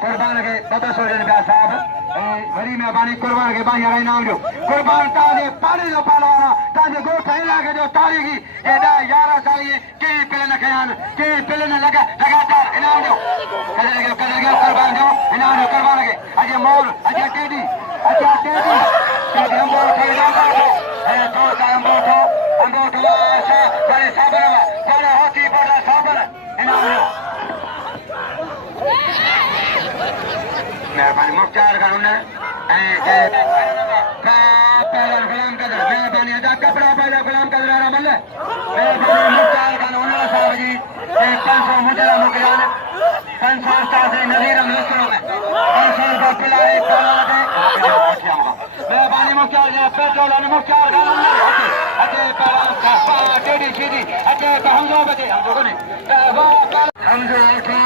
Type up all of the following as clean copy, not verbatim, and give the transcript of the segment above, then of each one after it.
कुर्बान के बता सोचने पे साहब वरी मेहरबानी कुर्बान के भाई हराई नाम जो कुर्बान ताजे पानी जो पालाना ताजे गो फैला के जो तारीखी एडा 11 साल ये के पहले न खयान के पहले न लगा लगातार इनाम जो कदर के कुर्बान जो इनाम जो कुर्बान के अजय मोर अजय टेडी हम बोल के जाता है तो हम बोल से बड़े साबर बड़ा होती बड़ा साबर इनाम जो मेहरबानी मुख्तार कानून गुलाम कदर मेहरबानी अदा कपड़ा पैदा गुलाम कदर रमल मेहरबानी मुख्तार कानून साहब जी 500 मुजरा मुकरान 500 उस्ताद नजीर नसरों में 500 का पिलाए काला दे मेहरबानी मुख्तार जी पेट्रोल ने मुख्तार कानून अजय पहलवान का टेडी सीधी अजय हमजो बचे हम लोगों ने हमजो उठो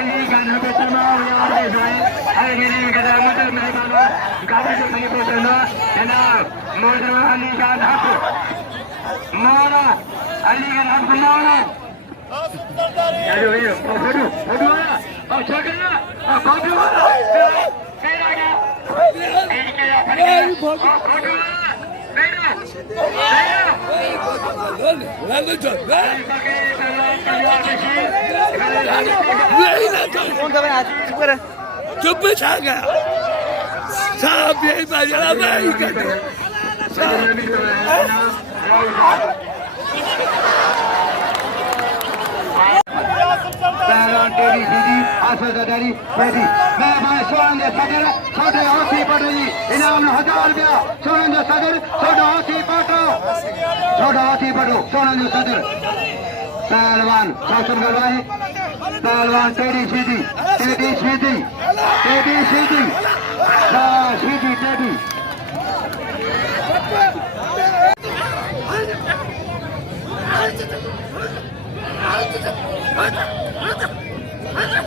अली का नबे तमाम यार जाए हर मेरे कदर मतलब मेहमानों गाड़ी से नहीं पहुंचना जनाब मौजूद अली का हक मौला अली का हक मौला यार ये फोटो और छोकरा और फोटो तेरा क्या इनके फोटो चुप छा गया साहब यही बाजरा नहीं करते टेडी सीधी आसदारी पेडी मैं भाई सोहन दे सदर छोटे हाथी पड़ रही इनाम 1000 रुपया सोहन दे सदर छोटा हाथी पटो छोटा हाथी पटो सोहन दे सदर पहलवान शासन गलवाई पहलवान टेडी सीधी टेडी सीधी टेडी सीधी सीधी टेडी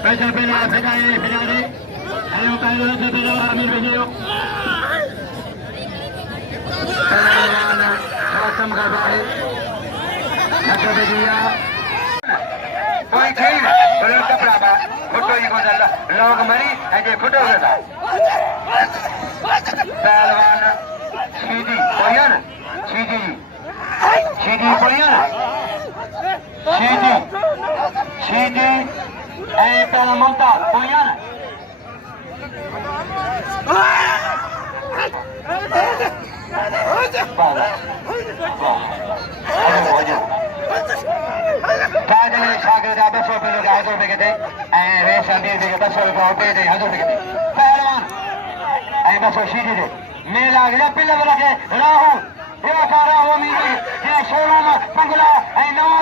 पैसा पहले भेजा दे हेलो पहले से भेजा आमिर भेजियो पहलवान शासन गलवाई अच्छा भेजिया कोई खेल बड़ा कपड़ा बा फोटो ही कोन लोग मरी ऐसे फोटो होता पहलवान सीधी कोयन सीधी सीधी कोयन सीधी सीधी ए पहला ममता कोयन काजल सागर का 200 रुपये का 1000 रुपये के दे रेशम दे 200 रुपये दे 1000 रुपये के दे पहलवान 200 सीधी दे मेला गया पिल्ला वाला के राहु ये कारा वो मेरी ये शोरूम बंगला नवा